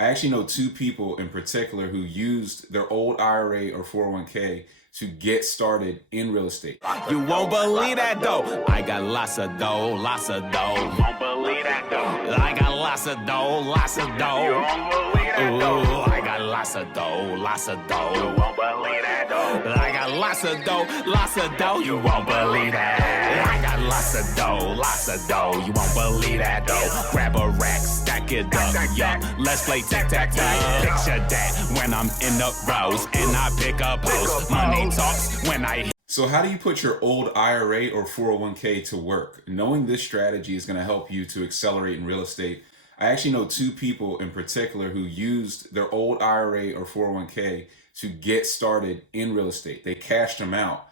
I actually know two people in particular who used their old IRA or 401k to get started in real estate. You won't believe that though. I got lots of dough, lots of dough. You won't believe that though. I got lots of dough, lots of dough. You won't believe that though. I got lots of dough, lots of dough. You won't believe that though. I got lots of dough, lots of dough. You won't believe that. I got lots of dough, lots of dough. You won't believe that though. Grab a rack, stack it up, yup. Let's play tic-tac-toe. Picture that when I'm in the rows and I pick up post. Money talks when I. So how do you put your old IRA or 401k to work? Knowing this strategy is going to help you to accelerate in real estate. I actually know two people in particular who used their old IRA or 401k to get started in real estate. They cashed them out,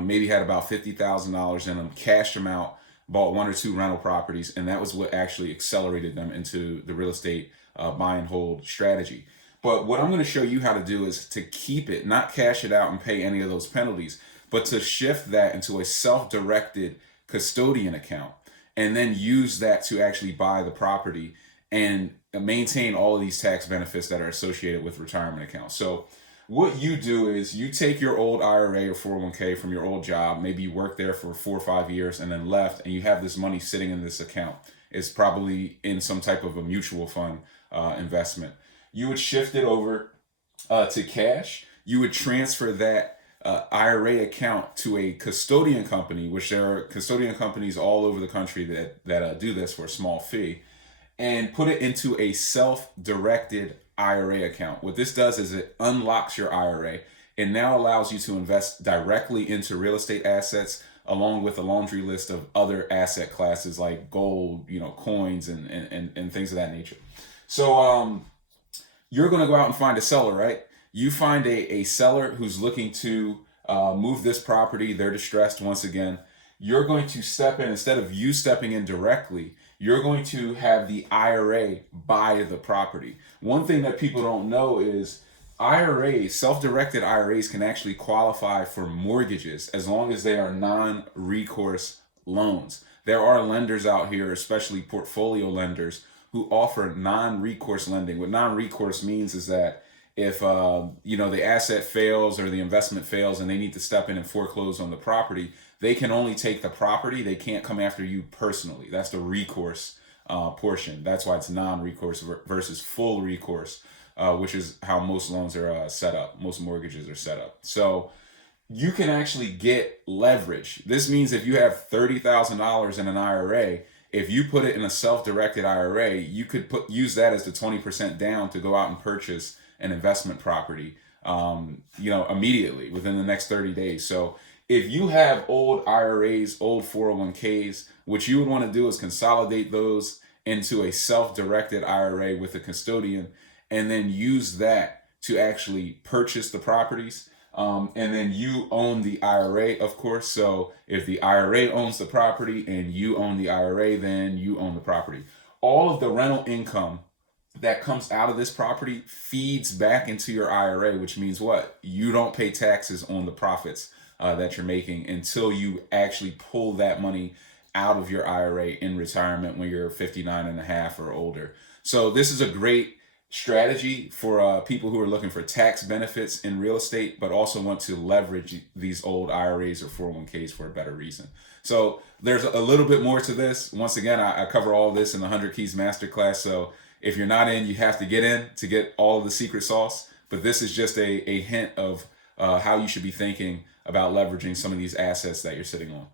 maybe had about $50,000 in them, cashed them out, bought one or two rental properties, and that was what actually accelerated them into the real estate buy and hold strategy. But what I'm going to show you how to do is to keep it, not cash it out and pay any of those penalties, but to shift that into a self-directed custodian account and then use that to actually buy the property and maintain all of these tax benefits that are associated with retirement accounts. So what you do is you take your old IRA or 401k from your old job, maybe you worked there for 4 or 5 years and then left, and you have this money sitting in this account. It's probably in some type of a mutual fund investment. You would shift it over to cash. You would transfer that IRA account to a custodian company, which there are custodian companies all over the country that do this for a small fee, and put it into a self-directed IRA account. What this does is it unlocks your IRA and now allows you to invest directly into real estate assets along with a laundry list of other asset classes like gold, coins and things of that nature. So you're going to go out and find a seller, right? You find a seller who's looking to move this property. They're distressed once again. You're going to step in, instead of you stepping in directly, you're going to have the IRA buy the property. One thing that people don't know is IRAs, self-directed IRAs, can actually qualify for mortgages as long as they are non-recourse loans. There are lenders out here, especially portfolio lenders, who offer non-recourse lending. What non-recourse means is that if the asset fails or the investment fails and they need to step in and foreclose on the property, they can only take the property. They can't come after you personally. That's the recourse portion. That's why it's non-recourse versus full recourse, which is how most loans are set up. Most mortgages are set up. So you can actually get leverage. This means if you have $30,000 in an IRA, if you put it in a self-directed IRA, you could use that as the 20% down to go out and purchase an investment property, immediately within the next 30 days. So if you have old IRAs, old 401ks, what you would want to do is consolidate those into a self-directed IRA with a custodian, and then use that to actually purchase the properties. And then you own the IRA, of course. So if the IRA owns the property and you own the IRA, then you own the property. All of the rental income that comes out of this property feeds back into your IRA, which means what? You don't pay taxes on the profits that you're making until you actually pull that money out of your IRA in retirement when you're 59 and a half or older. So this is a great strategy for people who are looking for tax benefits in real estate, but also want to leverage these old IRAs or 401ks for a better reason. So there's a little bit more to this. Once again, I cover all this in the 100 Keys Masterclass. So if you're not in, you have to get in to get all of the secret sauce. But this is just a hint of how you should be thinking about leveraging some of these assets that you're sitting on.